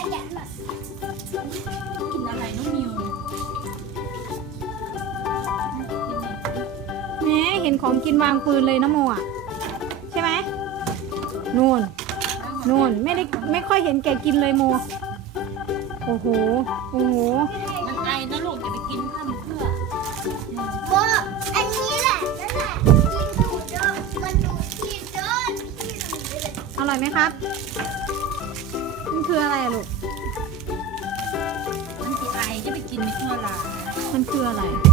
กิน้มิเห็นของกินวางปืนเลยนะโมอะใช่ไหมนู่นนู่นไม่ได้ไม่ค่อยเห็นแกกินเลยโม โอ้โห โอ้โหันไอนะลูกอย่าไปกินข้ามเพื่อก็อันนี้แหละนั่นแหละที่ดูดมันดูที่เดินอร่อยไหมครับ คืออะไรอะลูก มันสิไอจะไปกินไม่ทั่วลามันคืออะไรเ